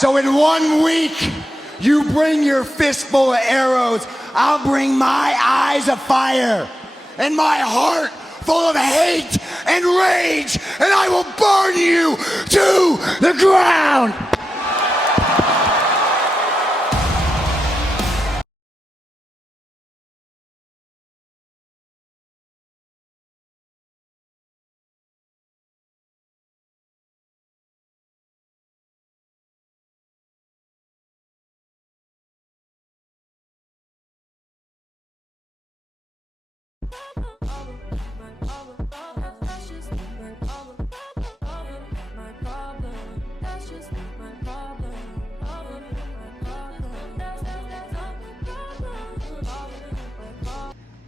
So in 1 week, you bring your fistful of arrows, I'll bring my eyes of fire and my heart full of hate and rage, and I will burn you to the ground.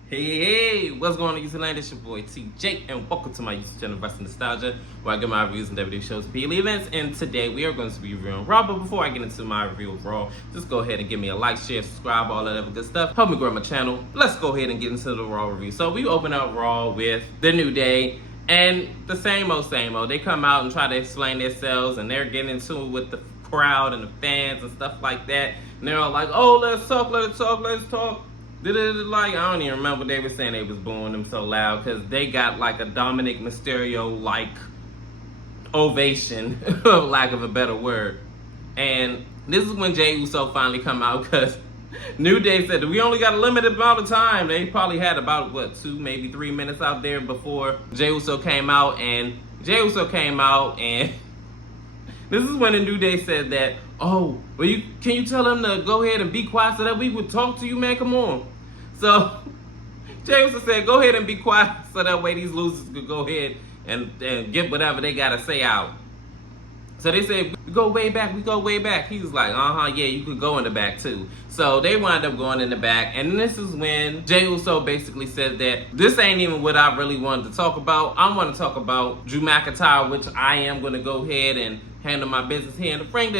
Hey, what's going on, YouTube land? It's your boy TJ, and welcome to my YouTube channel, Wrestling Nostalgia, where I get my reviews and WWE shows, PL events. And today we are going to be reviewing Raw. But before I get into my review of Raw, just go ahead and give me a like, share, subscribe, all that other good stuff. Help me grow my channel. Let's go ahead and get into the Raw review. So we open up Raw with the New Day, and the same old, same old. They come out and try to explain themselves, and they're getting into it with the crowd and the fans and stuff like that. And they're all like, "Oh, let's talk, let's talk, let's talk." Like, I don't even remember what they were saying. They was booing them so loud because they got like a Dominic Mysterio like ovation, for lack of a better word. And this is when Jey Uso finally come out, because New Day said that we only got a limited amount of time. They probably had about what, 2, maybe 3 minutes out there before Jey Uso came out, and this is when the New Day said that, "Oh, well, can you tell them to go ahead and be quiet so that we would talk to you, man? Come on." So Jey Uso said, "Go ahead and be quiet so that way these losers could go ahead and get whatever they gotta say out." So they said, "We go way back, we go way back." He was like, yeah, you could go in the back too. So they wound up going in the back, and this is when Jey Uso basically said that this ain't even what I really wanted to talk about. I want to talk about Drew McIntyre, which I am going to go ahead and handle my business here in the ring.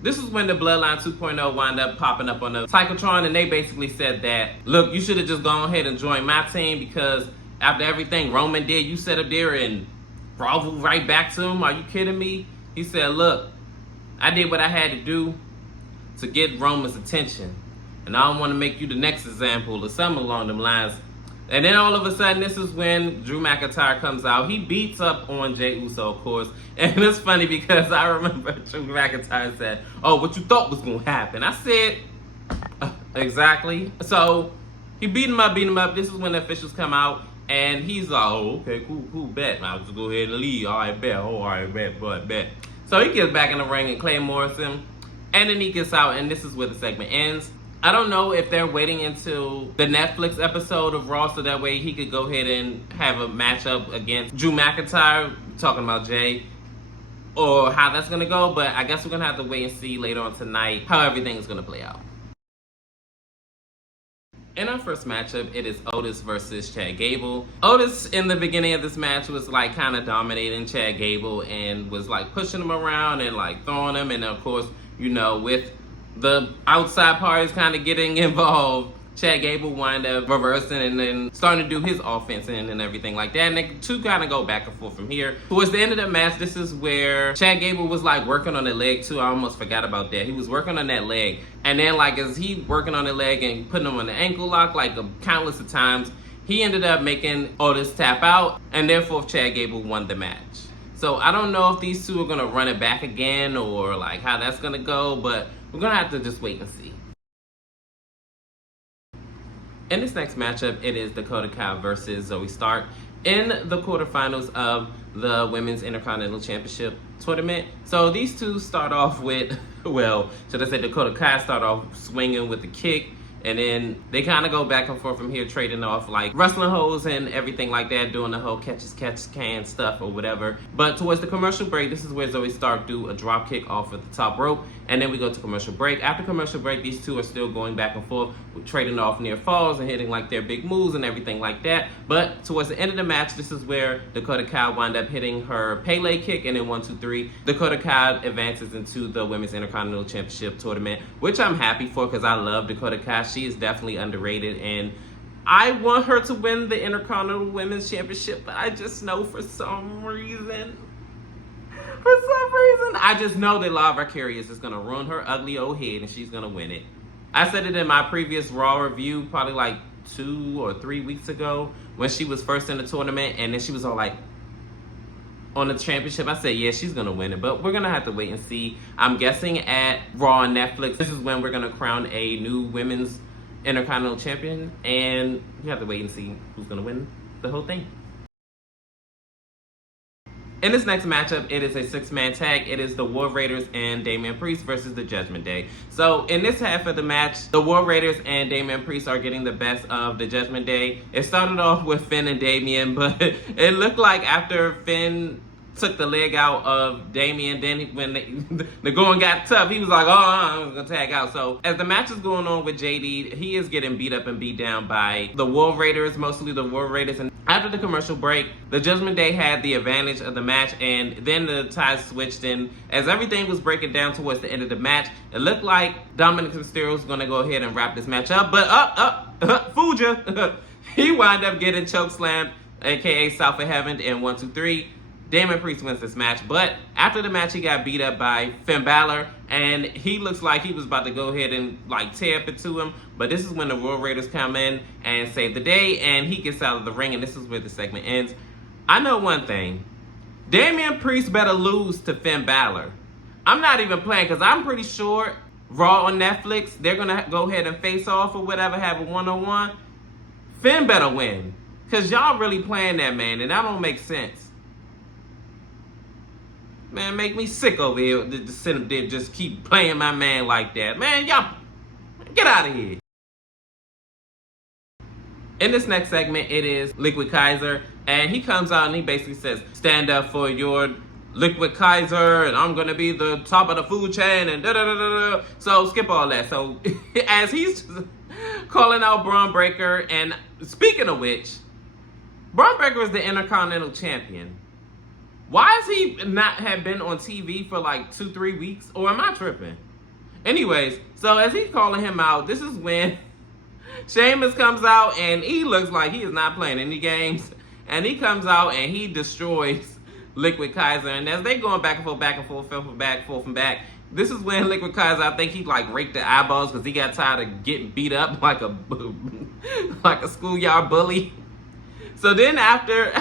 This is when the Bloodline 2.0 wound up popping up on the Psychotron, and they basically said that, "Look, you should have just gone ahead and joined my team, because after everything Roman did, you sat up there and groveled right back to him. Are you kidding me?" He said, "Look, I did what I had to do to get Roman's attention, and I don't want to make you the next example," or something along them lines. And then all of a sudden, this is when Drew McIntyre comes out. He beats up on Jey Uso, of course. And it's funny because I remember Drew McIntyre said, "Oh, what you thought was going to happen?" I said, exactly. So he beat him up. This is when the officials come out. And he's like, "Oh, okay, cool, bet. I'll just go ahead and leave. All right, bet. Oh, all right, bet. So he gets back in the ring and Claymores him. And then he gets out, and this is where the segment ends. I don't know if they're waiting until the Netflix episode of Raw so that way he could go ahead and have a matchup against Drew McIntyre, talking about Jey, or how that's going to go. But I guess we're going to have to wait and see later on tonight how everything is going to play out. In our first matchup, it is Otis versus Chad Gable. Otis, in the beginning of this match, was like kind of dominating Chad Gable and was like pushing him around and like throwing him. And of course, you know, with the outside parties kind of getting involved, Chad Gable wind up reversing and then starting to do his offense and everything like that. And they two kind of go back and forth from here. Towards the end of the match, this is where Chad Gable was like working on the leg too. I almost forgot about that. He was working on that leg. And then like as he working on the leg and putting him on the ankle lock like countless of times, he ended up making Otis tap out. And therefore Chad Gable won the match. So I don't know if these two are going to run it back again or like how that's going to go. But we're going to have to just wait and see. In this next matchup, it is Dakota C versus Zoe Stark in the quarterfinals of the Women's Intercontinental Championship tournament. So these two start off with, well, should I say Dakota C start off swinging with the kick, and then they kind of go back and forth from here, trading off like wrestling hoes and everything like that, doing the whole catch as can stuff or whatever. But towards the commercial break, this is where Zoe Stark do a drop kick off of the top rope, and then we go to commercial break. After commercial break, these two are still going back and forth, trading off near falls and hitting like their big moves and everything like that. But towards the end of the match, this is where Dakota C wind up hitting her Pele kick, and then 1, 2, 3, Dakota C advances into the Women's Intercontinental Championship tournament, which I'm happy for because I love Dakota C. She is definitely underrated, and I want her to win the Intercontinental Women's Championship, but I just know for some reason, I just know that Lara is just gonna ruin her ugly old head and she's gonna win it. I said it in my previous Raw review, probably like 2 or 3 weeks ago, when she was first in the tournament, and then she was all like, on the championship. I said, yeah, she's gonna win it, but we're gonna have to wait and see. I'm guessing at Raw on Netflix, this is when we're gonna crown a new women's Intercontinental Champion, and you have to wait and see who's gonna win the whole thing. In this next matchup, it is a 6-man tag. It is the War Raiders and Damian Priest versus the Judgment Day. So in this half of the match, the War Raiders and Damian Priest are getting the best of the Judgment Day. It started off with Finn and Damian, but it looked like after Finn took the leg out of Damian, then when the going got tough, he was like, oh, I'm gonna tag out. So as the match is going on with JD, he is getting beat up and beat down by the War Raiders, mostly the War Raiders. And after the commercial break, the Judgment Day had the advantage of the match, and then the ties switched. And as everything was breaking down towards the end of the match, it looked like Dominic Mysterio was gonna go ahead and wrap this match up, but fooled you. He wound up getting chokeslammed, aka South of Heaven, in 1, 2, 3. Damian Priest wins this match, but after the match, he got beat up by Finn Balor, and he looks like he was about to go ahead and like tear up into him, but this is when the Royal Raiders come in and save the day, and he gets out of the ring, and this is where the segment ends. I know one thing. Damian Priest better lose to Finn Balor. I'm not even playing, because I'm pretty sure Raw on Netflix, they're going to go ahead and face off or whatever, have a one-on-one. Finn better win, because y'all really playing that man, and that don't make sense. Man, make me sick over here to sit up there just keep playing my man like that. Man, y'all, get out of here. In this next segment, it is Liquid Kaiser, and he comes out and he basically says, stand up for your Liquid Kaiser, and I'm gonna be the top of the food chain, and da-da-da-da-da. So skip all that. So as he's calling out Braun Breaker, and speaking of which, Braun Breaker is the Intercontinental Champion. Why has he not have been on TV for like 2-3 weeks? Or am I tripping? Anyways, so as he's calling him out, this is when Sheamus comes out, and he looks like he is not playing any games. And he comes out and he destroys Liquid Kaiser. And as they going back and forth, this is when Liquid Kaiser, I think he like raked the eyeballs because he got tired of getting beat up like a schoolyard bully. So then after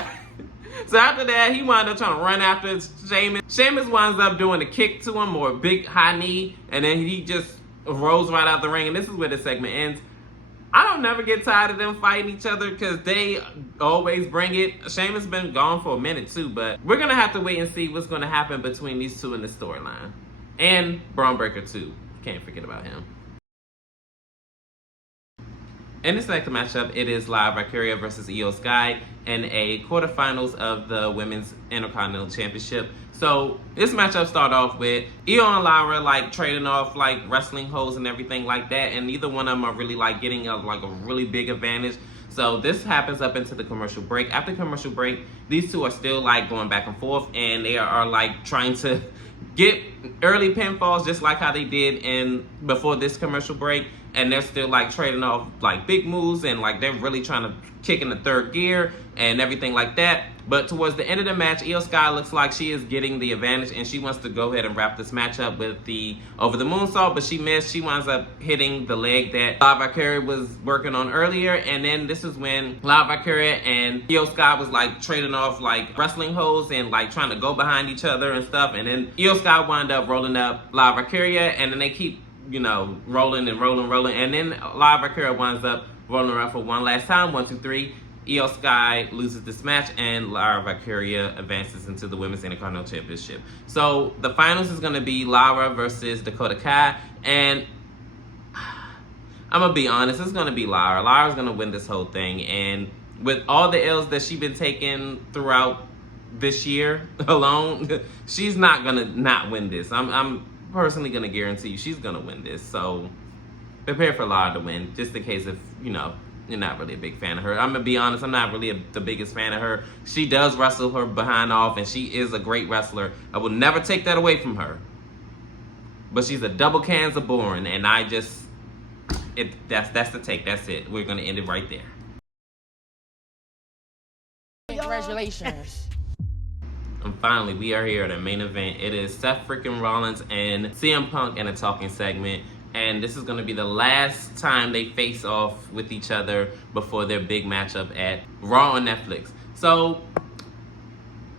that, he wound up trying to run after Sheamus. Sheamus winds up doing a kick to him, or a big high knee, and then he just rolls right out the ring. And this is where the segment ends. I don't never get tired of them fighting each other because they always bring it. Sheamus been gone for a minute too, but we're going to have to wait and see what's going to happen between these two in the storyline. And Braun Breaker too. Can't forget about him. In this next matchup, it is Lara versus EOS Sky in a quarterfinals of the Women's Intercontinental Championship. So this matchup started off with Io and Lara like trading off like wrestling holds and everything like that, and neither one of them are really like getting a really big advantage. So this happens up into the commercial break. After commercial break, these two are still like going back and forth, and they are like trying to get early pinfalls just like how they did before this commercial break. And they're still like trading off like big moves, and like they're really trying to kick in the third gear and everything like that. But towards the end of the match, Io Sky looks like she is getting the advantage, and she wants to go ahead and wrap this match up with the over the moonsault, but she missed. She winds up hitting the leg that Lara was working on earlier. And then this is when Lara and Io Sky was like trading off like wrestling holds and like trying to go behind each other and stuff. And then Io Sky wound up rolling up Lara, and then they keep rolling, and then Lara winds up rolling her up for one last time. 1, 2, 3. Io Sky loses this match, and Lara advances into the Women's Intercontinental Championship. So the finals is going to be Lara versus Dakota C, and I'm going to be honest, it's going to be Lara. Lara's going to win this whole thing, and with all the L's that she's been taking throughout this year alone, she's not going to not win this. I'm personally going to guarantee you she's going to win this. So prepare for Lara to win, just in case if, you're not really a big fan of her. I'm going to be honest, I'm not really the biggest fan of her. She does wrestle her behind off, and she is a great wrestler. I will never take that away from her. But she's a double cans of boring, and that's the take. That's it. We're going to end it right there. Congratulations. And finally, we are here at the main event. It is Seth freaking Rollins and CM Punk in a talking segment. And this is going to be the last time they face off with each other before their big matchup at Raw on Netflix. So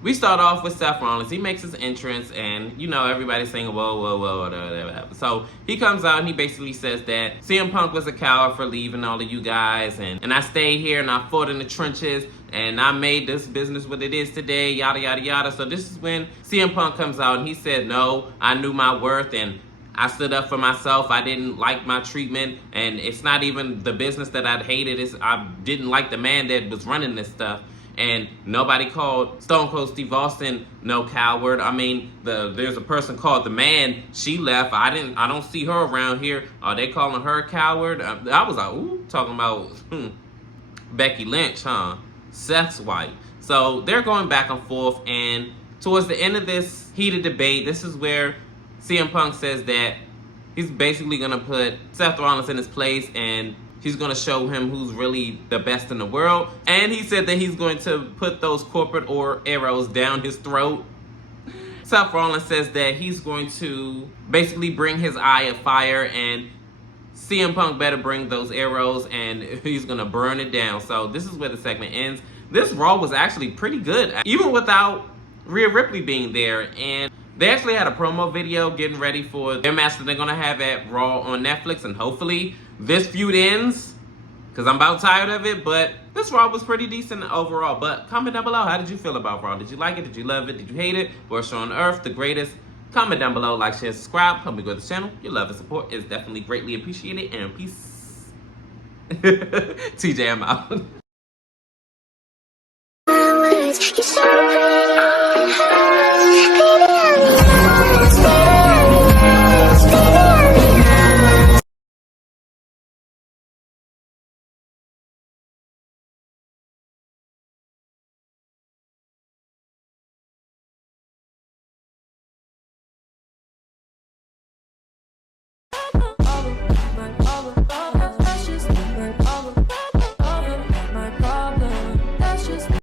we start off with Seth Rollins. He makes his entrance, and you know everybody's saying whoa, whoa, whoa, whatever. So he comes out and he basically says that CM Punk was a coward for leaving all of you guys, and I stayed here and I fought in the trenches and I made this business what it is today, yada yada yada. So this is when CM Punk comes out and he said, no, I knew my worth and I stood up for myself. I didn't like my treatment, and it's not even the business that I hated. I didn't like the man that was running this stuff. And nobody called Stone Cold Steve Austin no coward. I mean, there's a person called The Man. She left. I don't see her around here. Are they calling her a coward? I was like, ooh, talking about Becky Lynch, huh? Seth's wife. So they're going back and forth. And towards the end of this heated debate, this is where CM Punk says that he's basically going to put Seth Rollins in his place and he's going to show him who's really the best in the world. And he said that he's going to put those corporate arrows down his throat. Seth Rollins says that he's going to basically bring his eye of fire, and CM Punk better bring those arrows and he's going to burn it down. So this is where the segment ends. This Raw was actually pretty good, even without Rhea Ripley being there. And they actually had a promo video getting ready for their match that they're going to have at Raw on Netflix. And hopefully this feud ends, because I'm about tired of it. But this Raw was pretty decent overall. But comment down below, how did you feel about Raw? Did you like it? Did you love it? Did you hate it? Worst show on earth, the greatest? Comment down below, like, share, subscribe. Help me grow the channel. Your love and support is definitely greatly appreciated. And peace. TJ, I'm out.